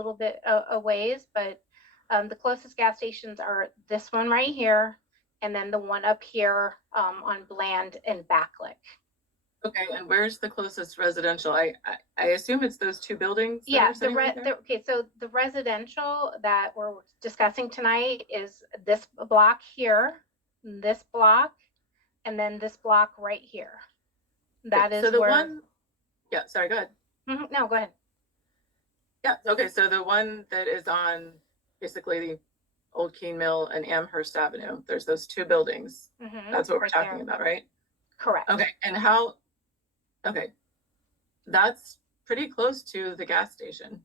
little bit a ways, but the closest gas stations are this one right here, and then the one up here on Bland and Backlick. Okay, and where's the closest residential? I assume it's those two buildings that Yeah, are sitting right there? okay, so the residential that we're discussing tonight is this block here, this block, and then this block right here. That Okay, is so the where. one, yeah, sorry, go ahead. No, go ahead. Yeah, okay, so the one that is on basically the Old Keene Mill and Amherst Avenue, there's those two buildings. That's what we're Right talking there. about, right? Correct. Okay, and okay, that's pretty close to the gas station.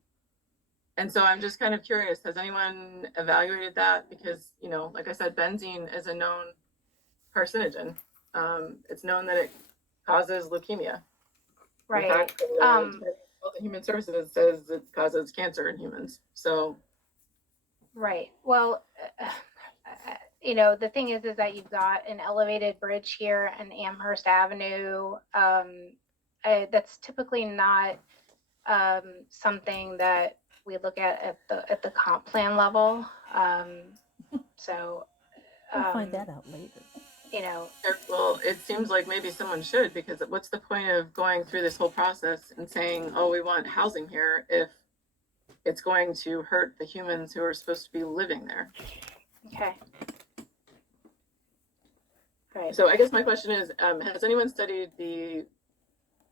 And so I'm just kind of curious, has anyone evaluated that? Because, you know, like I said, benzene is a known carcinogen. It's known that it causes leukemia. Right. In fact, the Human Services says it causes cancer in humans. So, right. Well, you know, the thing is that you've got an elevated bridge here in Amherst Avenue. That's typically not something that we look at the comp plan level. So We'll find that out later. you know, well, it seems like maybe someone should, because what's the point of going through this whole process and saying, oh, we want housing here, if it's going to hurt the humans who are supposed to be living there? okay. Right. So I guess my question is, has anyone studied the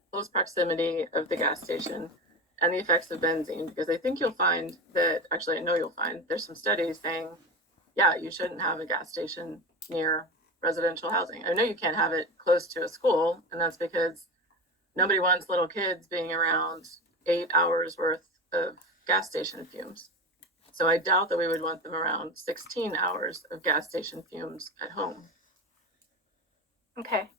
close proximity of the gas station and the effects of benzene? Because I think you'll find that, actually, I know you'll find there's some studies saying, yeah, you shouldn't have a gas station near residential housing. I know you can't have it close to a school, and that's because nobody wants little kids being around 8 hours worth of gas station fumes. So I doubt that we would want them around 16 hours of gas station fumes at home. Okay.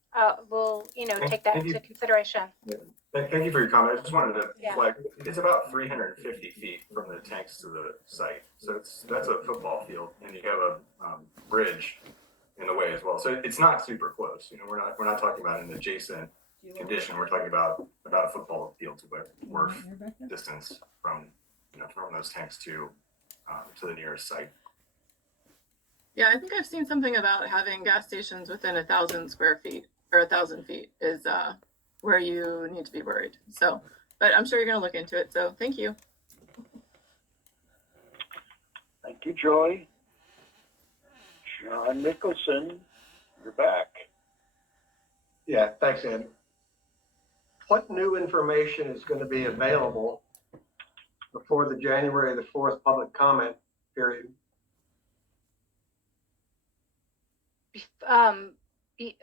We'll, you know, take that into consideration. Yeah. Thank you for your comment. I just wanted to Yeah. flag, it's about 350 feet from the tanks to the site. So that's a football field, and you have a bridge in the way as well. So it's not super close. You know, we're not talking about an adjacent condition. We're talking about a football field to worth distance from, you know, from those tanks to the nearest site. Yeah, I think I've seen something about having gas stations within 1,000 square feet or 1,000 feet is where you need to be worried. So, but I'm sure you're going to look into it. So thank you. Thank you, Joy. John Nicholson, you're back. Yeah, thanks, Ed. What new information is going to be available before the January the 4th public comment period?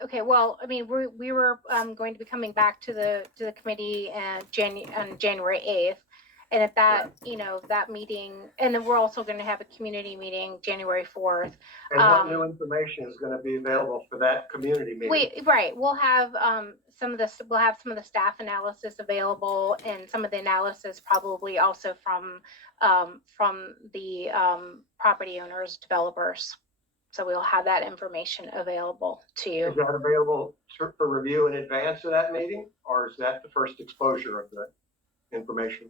Okay, well, I mean, we were going to be coming back to the committee on January 8th, and at that, you know, that meeting, and then we're also going to have a community meeting January 4th. And what new information is going to be available for that community meeting? Right, we'll have some of the staff analysis available, and some of the analysis probably also from the property owners, developers. So we'll have that information available to you. Is that available for review in advance of that meeting, or is that the first exposure of the information?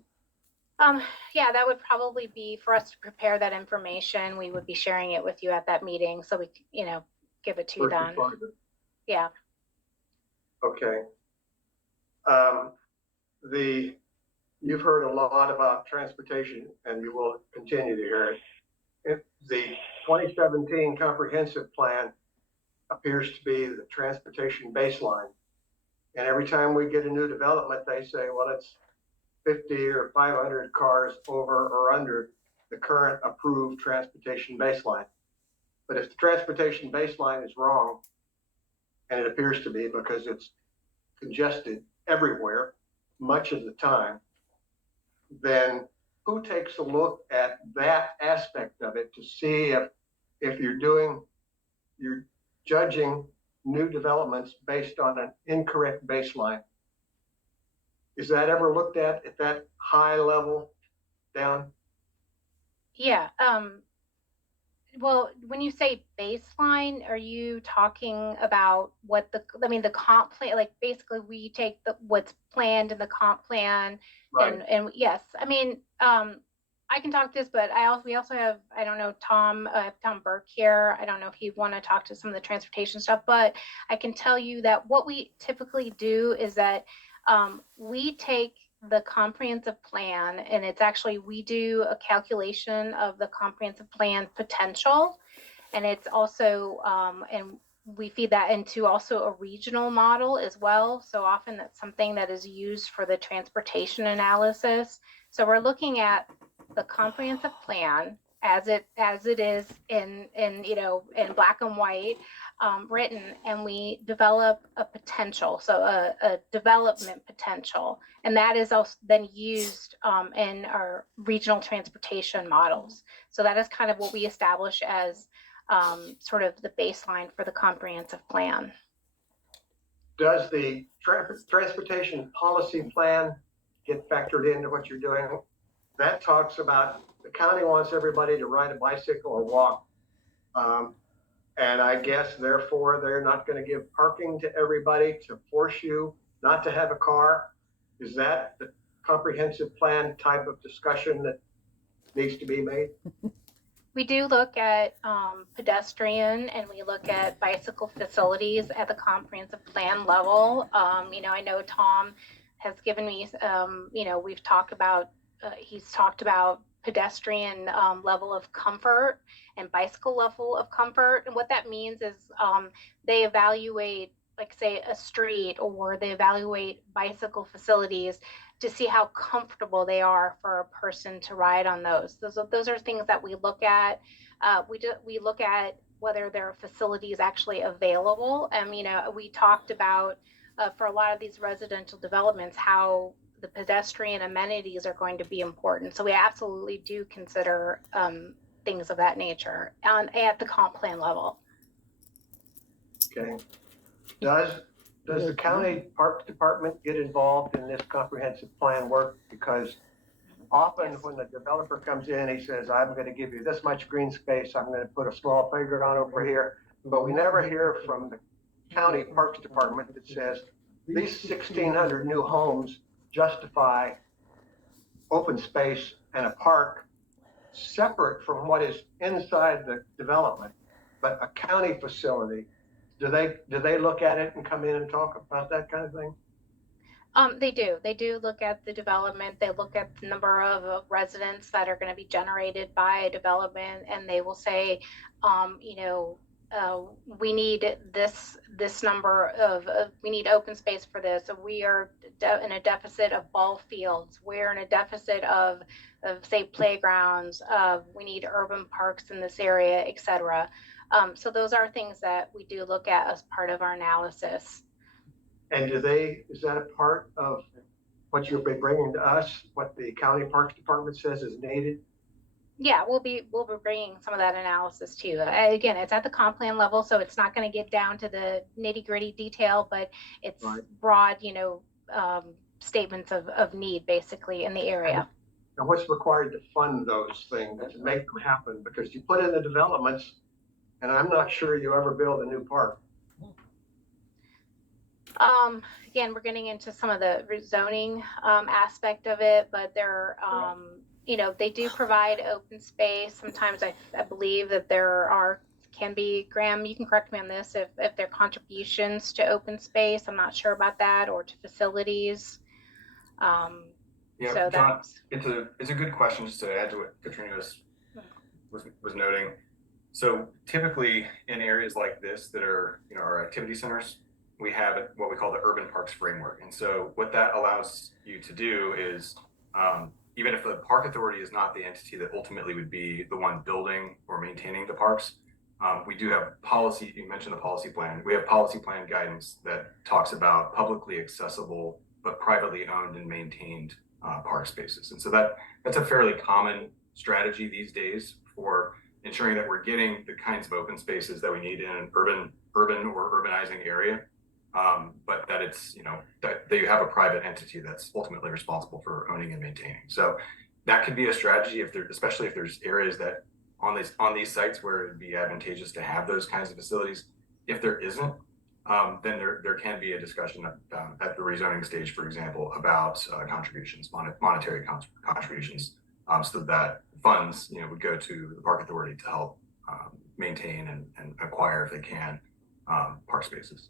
Yeah, that would probably be for us to prepare that information. We would be sharing it with you at that meeting, so we, you know, give it to you then. Yeah. Okay. You've heard a lot about transportation, and you will continue to hear it. The 2017 comprehensive plan appears to be the transportation baseline. And every time we get a new development, they say, well, it's 50 or 500 cars over or under the current approved transportation baseline. But if the transportation baseline is wrong, and it appears to be because it's congested everywhere, much of the time, then who takes a look at that aspect of it to see if you're judging new developments based on an incorrect baseline? Is that ever looked at that high level down? Yeah. Well, when you say baseline, are you talking about what the comp plan, like basically we take what's planned in the comp plan, Right. and yes, I mean, I can talk this, but we also have, I don't know, Tom Burke here. I don't know if he'd want to talk to some of the transportation stuff, but I can tell you that what we typically do is that we take the comprehensive plan, and it's actually, we do a calculation of the comprehensive plan potential. And it's also, and we feed that into also a regional model as well. So often that's something that is used for the transportation analysis. So we're looking at the comprehensive plan as it is in black and white, written, and we develop a potential, so a development potential, and that is also then used in our regional transportation models. So that is kind of what we establish as sort of the baseline for the comprehensive plan. Does the transportation policy plan get factored into what you're doing? That talks about the county wants everybody to ride a bicycle or walk. And I guess therefore they're not going to give parking to everybody to force you not to have a car. Is that the comprehensive plan type of discussion that needs to be made? We do look at pedestrian, and we look at bicycle facilities at the comprehensive plan level. I know Tom has given me, we've talked about, he's talked about pedestrian level of comfort and bicycle level of comfort. And what that means is they evaluate, like say, a street, or they evaluate bicycle facilities to see how comfortable they are for a person to ride on those. Those are things that we look at. We look at whether there are facilities actually available. And we talked about for a lot of these residential developments how the pedestrian amenities are going to be important. So we absolutely do consider things of that nature at the comp plan level. Okay. Does the county parks department get involved in this comprehensive plan work? Because often when the developer comes in, he says, I'm going to give you this much green space. I'm going to put a small playground over here. But we never hear from the county parks department that says these 1,600 new homes justify open space and a park separate from what is inside the development, but a county facility. Do they look at it and come in and talk about that kind of thing? They do. They do look at the development. They look at the number of residents that are going to be generated by a development, and they will say, we need this number of we need open space for this. So we are in a deficit of ball fields. We're in a deficit of say playgrounds. We need urban parks in this area, etc. So those are things that we do look at as part of our analysis. And is that a part of what you'll be bringing to us, what the county parks department says is needed? Yeah, we'll be bringing some of that analysis too. Again, it's at the comp plan level, so it's not going to get down to the nitty gritty detail, but it's right. Broad, statements of need basically in the area. And what's required to fund those things to make them happen? Because you put in the developments, and I'm not sure you ever build a new park. Again, we're getting into some of the rezoning aspect of it, but there, they do provide open space. Sometimes I believe that can be, Graham, you can correct me on this, if there are contributions to open space. I'm not sure about that, or to facilities. Yeah, so John, it's a good question, just to add to what Katrina was noting. So typically in areas like this that are, our activity centers, we have what we call the urban parks framework. And so what that allows you to do is, even if the park authority is not the entity that ultimately would be the one building or maintaining the parks, we do have policy. You mentioned the policy plan. We have policy plan guidance that talks about publicly accessible but privately owned and maintained park spaces. And so that's a fairly common strategy these days for ensuring that we're getting the kinds of open spaces that we need in an urban or urbanizing area. But that it's, that you have a private entity that's ultimately responsible for owning and maintaining. So that could be a strategy especially if there's areas that on these sites where it'd be advantageous to have those kinds of facilities. If there isn't, then there can be a discussion at the rezoning stage, for example, about contributions, monetary contributions so that funds, would go to the park authority to help maintain and acquire, if they can, park spaces.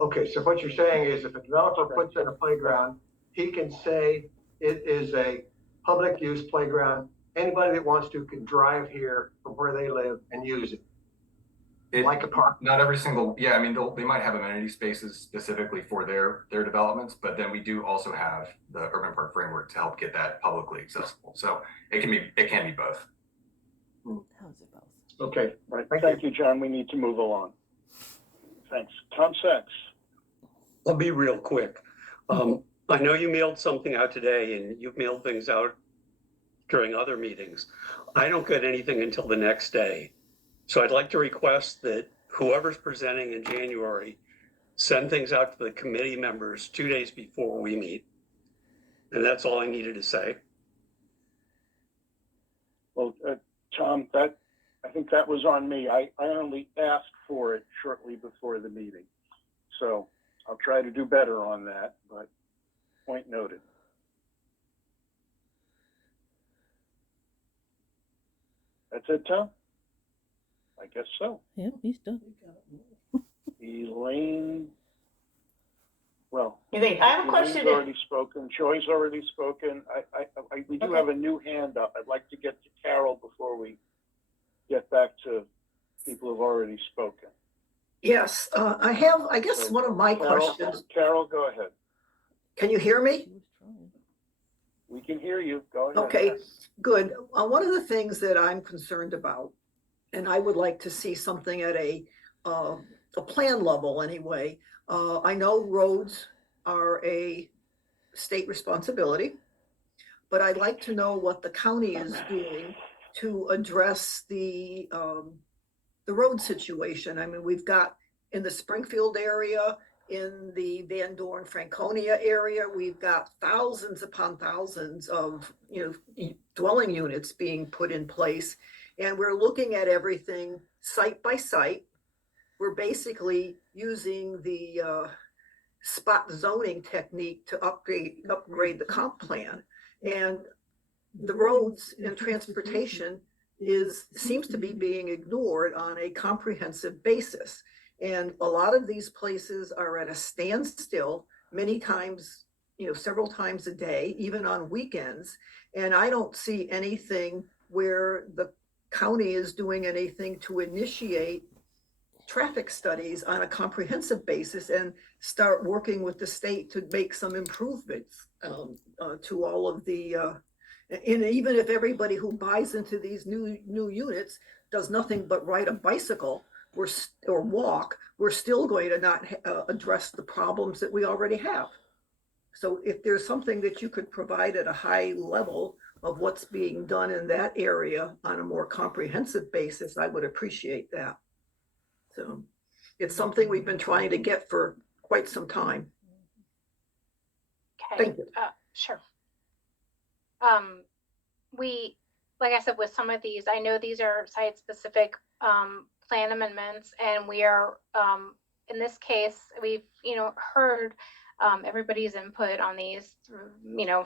Okay, so what you're saying is if a developer puts in a playground, he can say it is a public use playground. Anybody that wants to can drive here from where they live and use it, like a park. Not every single, yeah, I mean, they might have amenity spaces specifically for their developments, but then we do also have the urban park framework to help get that publicly accessible. So it can be both. How's it both? Okay, Right, Thank thank you, John. We need to move along. Thanks. Tom Sachs. I'll be real quick. I know you mailed something out today and you've mailed things out during other meetings. I don't get anything until the next day. So I'd like to request that whoever's presenting in January, send things out to the committee members 2 days before we meet. And that's all I needed to say. Well, Tom, I think that was on me. I only asked for it shortly before the meeting. So I'll try to do better on that, but point noted. That's it, Tom? I guess so. Yeah, he's done. Elaine, well. I have a Elaine's question. already spoken. Joy's already spoken. We do Okay. have a new hand up. I'd like to get to Carol before we get back to people who've already spoken. Yes, I have, I guess, So, one of my Carol, questions. Carol, go ahead. Can you hear me? He was trying. We can hear you. Go ahead. Okay, good. One of the things that I'm concerned about, and I would like to see something at a plan level anyway. I know roads are a state responsibility, but I'd like to know what the county is doing to address the road situation. I mean, we've got in the Springfield area, in the Van Dorn Franconia area, we've got thousands upon thousands of, dwelling units being put in place. And we're looking at everything site by site. We're basically using the spot zoning technique to upgrade the comp plan. And the roads and transportation seems to be being ignored on a comprehensive basis. And a lot of these places are at a standstill many times, several times a day, even on weekends. And I don't see anything where the county is doing anything to initiate traffic studies on a comprehensive basis and start working with the state to make some improvements to all of the and even if everybody who buys into these new units does nothing but ride a bicycle or walk, we're still going to not address the problems that we already have. So if there's something that you could provide at a high level of what's being done in that area on a more comprehensive basis, I would appreciate that. So it's something we've been trying to get for quite some time. Okay, Thank you. sure. We, like I said, with some of these, I know these are site-specific plan amendments, and we are, in this case, we've, heard everybody's input on these,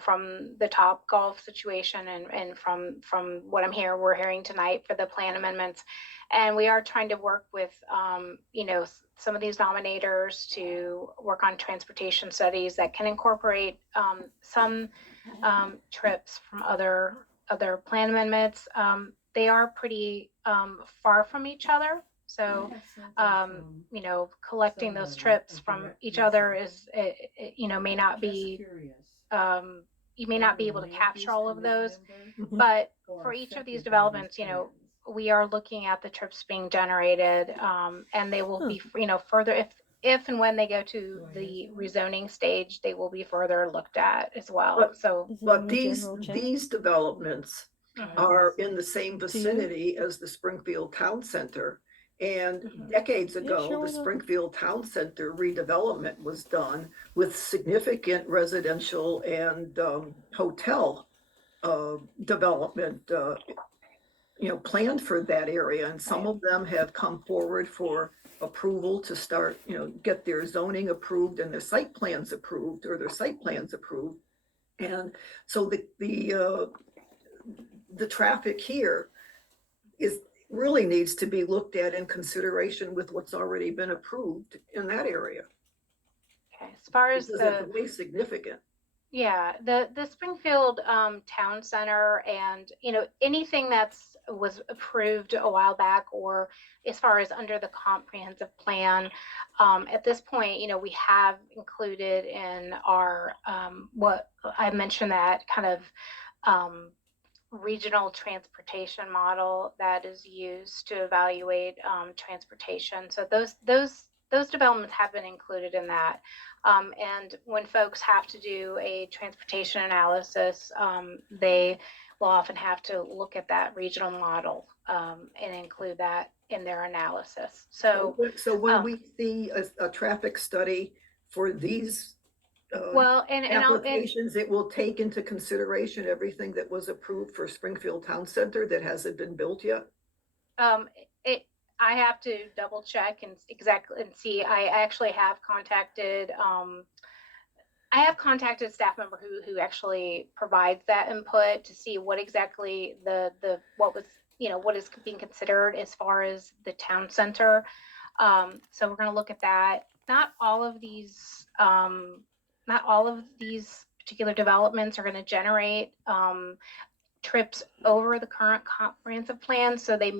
from the Top Golf situation and from what we're hearing tonight for the plan amendments. And we are trying to work with, some of these nominators to work on transportation studies that can incorporate some trips from other plan amendments. They are pretty far from each other. So, collecting those trips from each other is, may not be, you may not be able to capture all of those. But for each of these developments, we are looking at the trips being generated, and they will be, further, if and when they go to the rezoning stage, they will be further looked at as well. But- So, Is it But in the these general chat? developments are in the same To you? vicinity as the Springfield Town Center. And Mhm. decades Yeah, ago, sure, why the not? Springfield Town Center redevelopment was done with significant residential and hotel development, planned for that area. And some of them have come forward for approval to start, get their zoning approved and their site plans approved, or their site plans approved. And so the traffic here really needs to be looked at in consideration with what's already been approved in that area. Okay, as far as Because the, it's way significant. yeah, the Springfield Town Center and, anything was approved a while back, or as far as under the comprehensive plan, at this point, we have included in our, what I mentioned, that kind of regional transportation model that is used to evaluate transportation. So those developments have been included in that. And when folks have to do a transportation analysis, they will often have to look at that regional model and include that in their analysis. So, So when we see a traffic study for these well, and applications, it will take into consideration everything that was approved for Springfield Town Center that hasn't been built yet? I have to double check and see. I actually have contacted a staff member who actually provides that input to see what exactly what is being considered as far as the town center. So we're going to look at that. Not all of these particular developments are going to generate trips over the current comprehensive plan, so they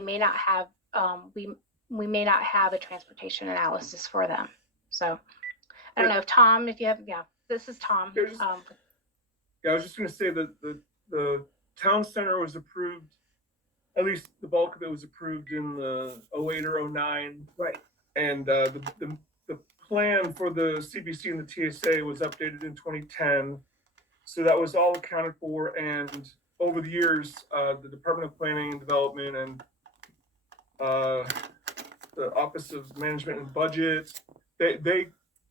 may not have we may not have a transportation analysis for them. So I don't know if Tom, if you have, this is Tom. I was just going to say that the town center was approved, at least the bulk of it was approved in the 08 or 09. Right. And the plan for the CBC and the TSA was updated in 2010. So that was all accounted for. And over the years, the Department of Planning and Development and the Office of Management and Budget, they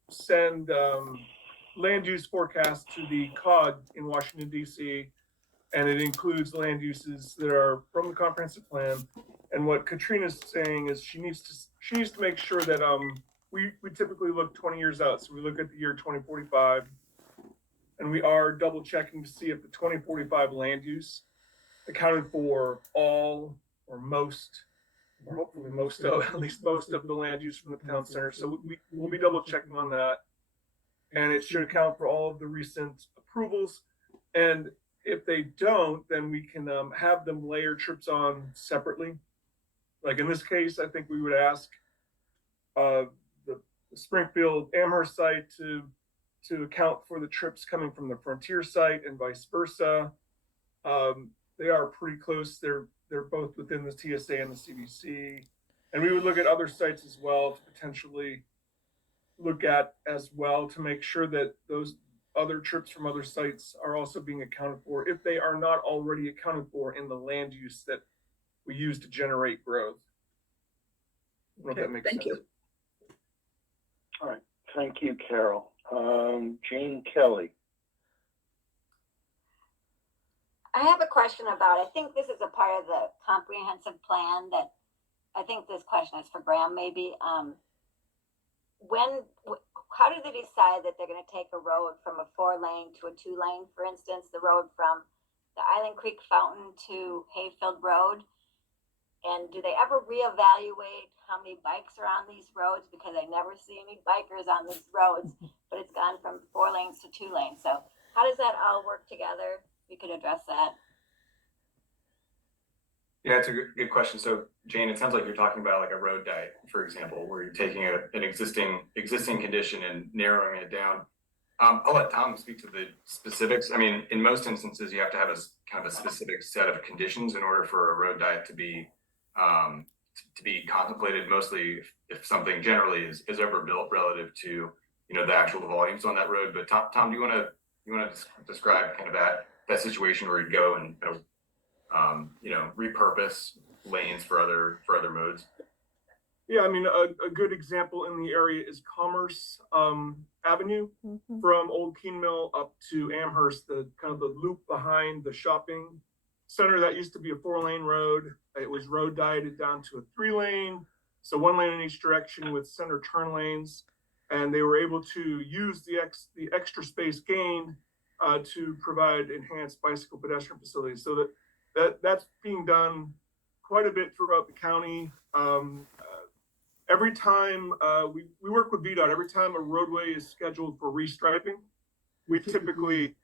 send land use forecasts to the COG in Washington, D.C., and it includes land uses that are from the comprehensive plan. And what Katrina's saying is she needs to make sure that we typically look 20 years out. So we look at the year 2045, and we are double checking to see if the 2045 land use accounted for all or most, or hopefully most of, at least most of the land use from the town center. So we'll be double checking on that. And it should account for all of the recent approvals. And if they don't, then we can have them layer trips on separately. Like in this case, I think we would ask the Springfield Amherst site to account for the trips coming from the Frontier site and vice versa. They are pretty close. They're both within the TSA and the CBC. And we would look at other sites as well to potentially look at as well to make sure that those other trips from other sites are also being accounted for if they are not already accounted for in the land use that we use to generate growth. I don't know if that makes sense. Thank you. All right, thank you, Carol. Jane Kelly. I have a question about, I think this is a part of the comprehensive plan that, I think this question is for Graham maybe. How do they decide that they're going to take a road from a 4-lane to a 2-lane, for instance, the road from the Island Creek Fountain to Hayfield Road? And do they ever reevaluate how many bikes are on these roads? Because I never see any bikers on these roads, but it's gone from 4 lanes to 2 lanes. So how does that all work together? You could address that. Yeah, it's a good question. So Jane, it sounds like you're talking about like a road diet, for example, where you're taking an existing condition and narrowing it down. I'll let Tom speak to the specifics. I mean, in most instances, you have to have a kind of a specific set of conditions in order for a road diet to be contemplated. Mostly, if something generally is overbuilt relative to the actual volumes on that road. But Tom, do you want to describe kind of that situation where you'd go and repurpose lanes for other modes? Yeah, I mean, a good example in the area is Commerce Avenue from Old Keene Mill up to Amherst, the kind of the loop behind the shopping center. That used to be a 4-lane road. It was road dieted down to a 3-lane, so 1 lane in each direction with center turn lanes. And they were able to use the extra space gained to provide enhanced bicycle pedestrian facilities. So that that's being done quite a bit throughout the county. Every time we work with VDOT, every time a roadway is scheduled for restriping, we typically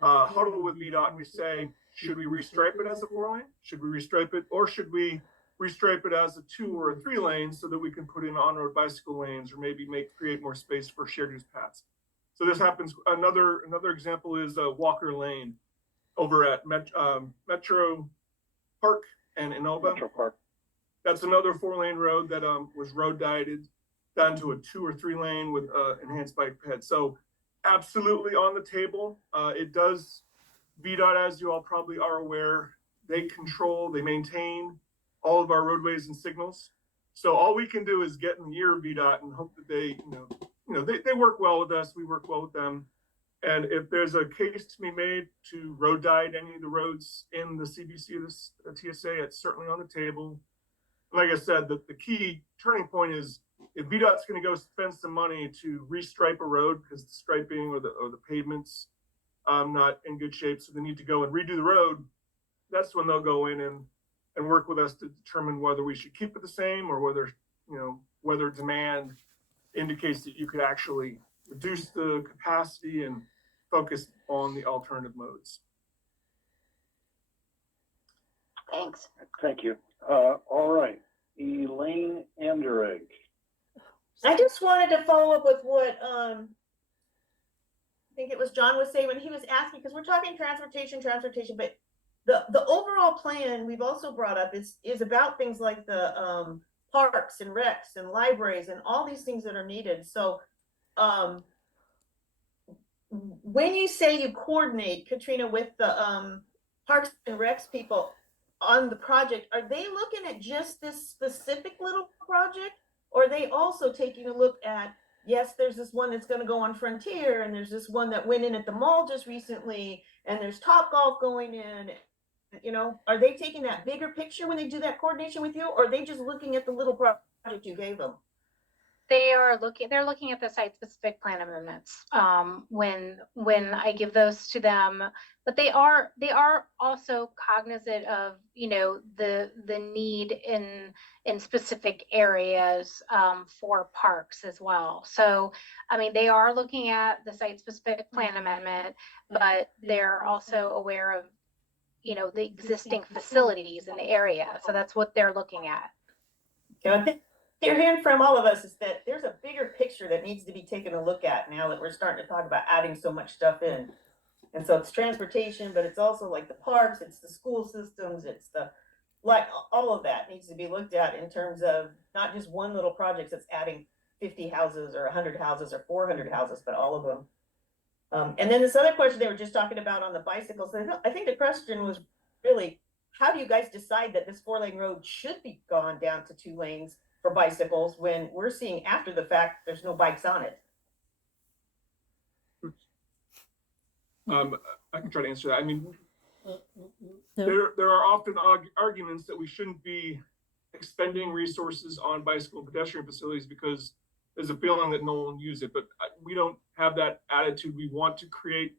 huddle with VDOT and we say, should we restripe it as a 4-lane? Should we restripe it, or should we restripe it as a 2 or a 3 lane so that we can put in on-road bicycle lanes, or maybe create more space for shared use paths? So this happens. Another example is Walker Lane over at Metro Park and Innova. Metro Park. That's another 4-lane road that was road dieted down to a 2 or 3 lane with enhanced bike ped. So absolutely on the table. It does, VDOT, as you all probably are aware, they maintain all of our roadways and signals. So all we can do is get in the ear of VDOT and hope that they, they work well with us. We work well with them. And if there's a case to be made to road diet any of the roads in the CBC or the TSA, it's certainly on the table. Like I said, the key turning point is if VDOT's going to go spend some money to restripe a road because the striping or the pavement's not in good shape, so they need to go and redo the road, that's when they'll go in and work with us to determine whether we should keep it the same or whether demand indicates that you could actually reduce the capacity and focus on the alternative modes. Thanks. Thank you. All right, Elaine Anderegg. I just wanted to follow up with what I think it was John was saying when he was asking, because we're talking transportation, but the overall plan we've also brought up is about things like the parks and recs and libraries and all these things that are needed. So when you say you coordinate, Katrina, with the parks and recs people on the project, are they looking at just this specific little project? Or are they also taking a look at, yes, there's this one that's going to go on Frontier, and there's this one that went in at the mall just recently, and there's Top Golf going in. Are they taking that bigger picture when they do that coordination with you, or are they just looking at the little project you gave them? They're looking at the site-specific plan amendments when I give those to them, but they are also cognizant of the need in specific areas for parks as well. So I mean, they are looking at the site-specific plan amendment, but they're also aware of the existing facilities in the area. So that's what they're looking at. Okay. You're hearing from all of us is that there's a bigger picture that needs to be taken a look at now that we're starting to talk about adding so much stuff in. And so it's transportation, but it's also like the parks, it's the school systems, it's all of that needs to be looked at in terms of not just one little project that's adding 50 houses or 100 houses or 400 houses, but all of them. And then this other question they were just talking about on the bicycles. I think the question was really, how do you guys decide that this 4-lane road should be gone down to 2 lanes for bicycles when we're seeing after the fact there's no bikes on it? I can try to answer that. I mean, there are often arguments that we shouldn't be expending resources on bicycle and pedestrian facilities because there's a feeling that no one will use it, but we don't have that attitude. We want to create,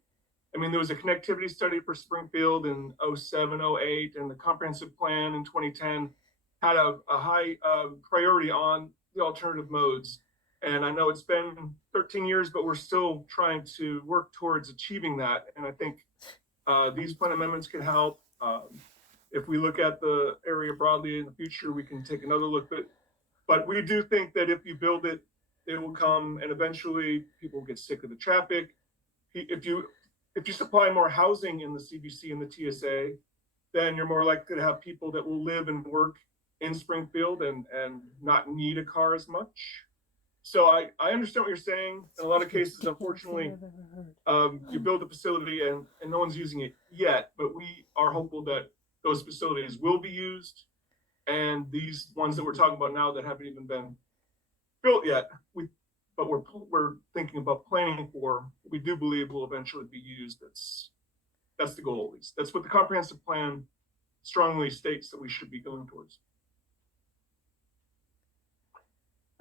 there was a connectivity study for Springfield in 07, 08, and the comprehensive plan in 2010 had a high priority on the alternative modes. And I know it's been 13 years, but we're still trying to work towards achieving that. And I think these plan amendments can help. If we look at the area broadly in the future, we can take another look. But we do think that if you build it, it will come, and eventually people get sick of the traffic. If you supply more housing in the CBC and the TSA, then you're more likely to have people that will live and work in Springfield and not need a car as much. So I understand what you're saying. In a lot of cases, unfortunately, you build a facility and no one's using it yet, but we are hopeful that those facilities will be used. And these ones that we're talking about now that haven't even been built yet, but we're thinking about planning for, we do believe will eventually be used. That's the goal, at least. That's what the comprehensive plan strongly states that we should be going towards.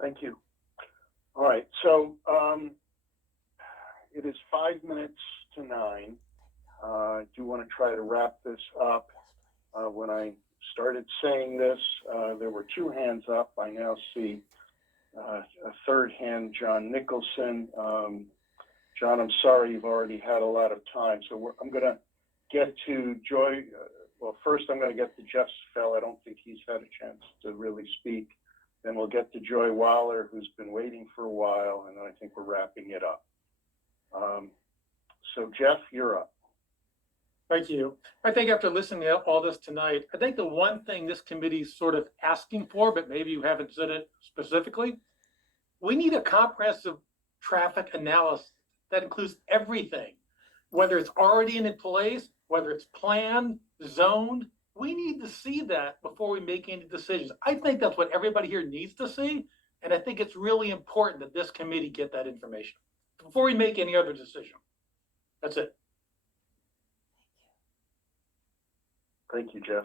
Thank you. All right, so it is 5 minutes to 9. I do want to try to wrap this up. When I started saying this, there were 2 hands up. I now see a third hand, John Nicholson. John, I'm sorry, you've already had a lot of time. So I'm going to get to Joy. Well, first I'm going to get to Jeff Fell. I don't think he's had a chance to really speak. Then we'll get to Joy Waller, who's been waiting for a while, and then I think we're wrapping it up. So Jeff, you're up. Thank you. I think after listening to all this tonight, I think the one thing this committee is sort of asking for, but maybe you haven't said it specifically, we need a comprehensive traffic analysis that includes everything, whether it's already in place, whether it's planned, zoned. We need to see that before we make any decisions. I think that's what everybody here needs to see. And I think it's really important that this committee get that information before we make any other decision. That's it. Thank you, Jeff.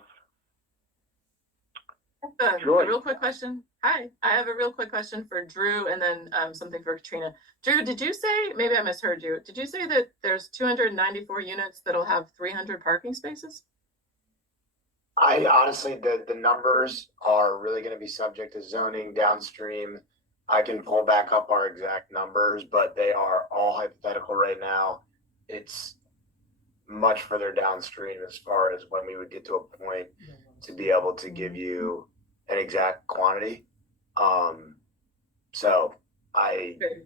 A Joy. real quick question. Hi, I have a real quick question for Drew and then something for Katrina. Drew, did you say, maybe I misheard you, did you say that there's 294 units that'll have 300 parking spaces? I honestly, the numbers are really going to be subject to zoning downstream. I can pull back up our exact numbers, but they are all hypothetical right now. It's much further downstream as far as when we would get to a point to be able to give you an exact quantity. So Okay.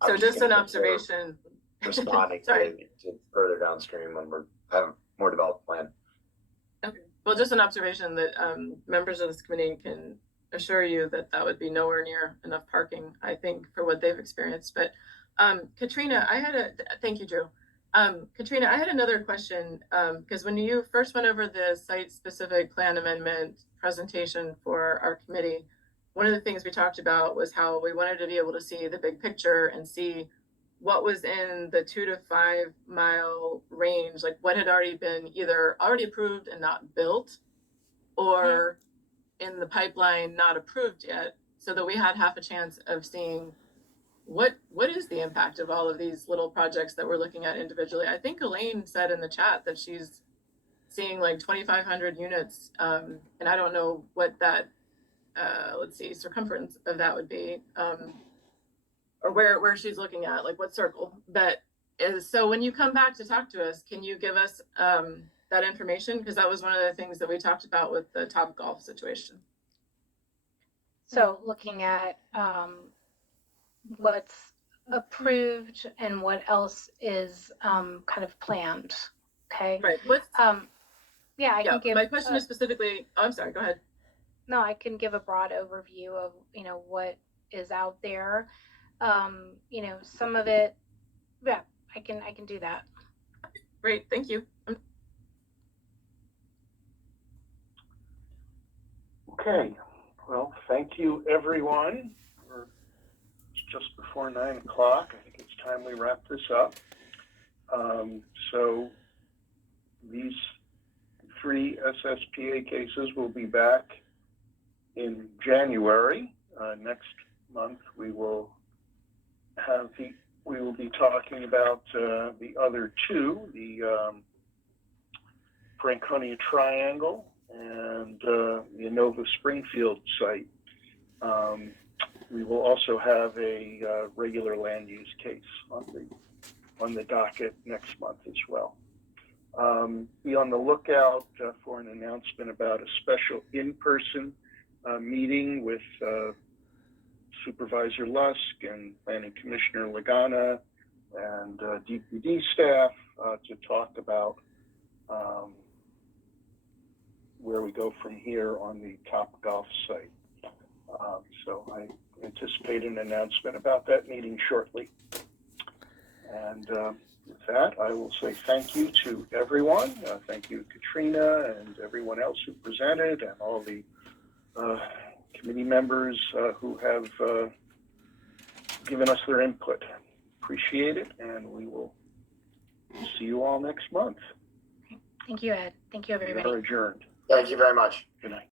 I'm So just an gonna observation. responding Sorry. to further downstream when we're having more developed plan. Okay. Well, just an observation that members of this committee can assure you that that would be nowhere near enough parking, I think, for what they've experienced. But Katrina, thank you, Drew. Katrina, I had another question, because when you first went over the site-specific plan amendment presentation for our committee, one of the things we talked about was how we wanted to be able to see the big picture and see what was in the 2 to 5 mile range, like what had already been either already approved and not built, or in the pipeline not approved yet, so that we had half a chance of seeing what is the impact of all of these little projects that we're looking at individually. I think Elaine said in the chat that she's seeing like 2,500 units, and I don't know what that circumference of that would be, or where she's looking at, like what circle. But so when you come back to talk to us, can you give us that information? Because that was one of the things that we talked about with the Top Golf situation. So looking at what's approved and what else is kind of planned. Okay. Right. Yeah, I can give. My question is specifically. Oh, I'm sorry. Go ahead. No, I can give a broad overview of what is out there. Some of it. Yeah, I can do that. Great. Thank you. Okay, well, thank you, everyone. It's just before 9 o'clock. I think it's time we wrap this up. So these 3 SSPA cases will be back in January. Next month, we will be talking about the other 2, the Franconia Triangle and the Inova Springfield site. We will also have a regular land use case on the docket next month as well. Be on the lookout for an announcement about a special in-person meeting with Supervisor Lusk and Planning Commissioner Lagana and DPD staff to talk about where we go from here on the Top Golf site. So I anticipate an announcement about that meeting shortly. And with that, I will say thank you to everyone. Thank you, Katrina, and everyone else who presented, and all the committee members who have given us their input. Appreciate it, and we will see you all next month. Thank you, Ed. Thank you, everybody. We are adjourned. Thank you very much. Good night.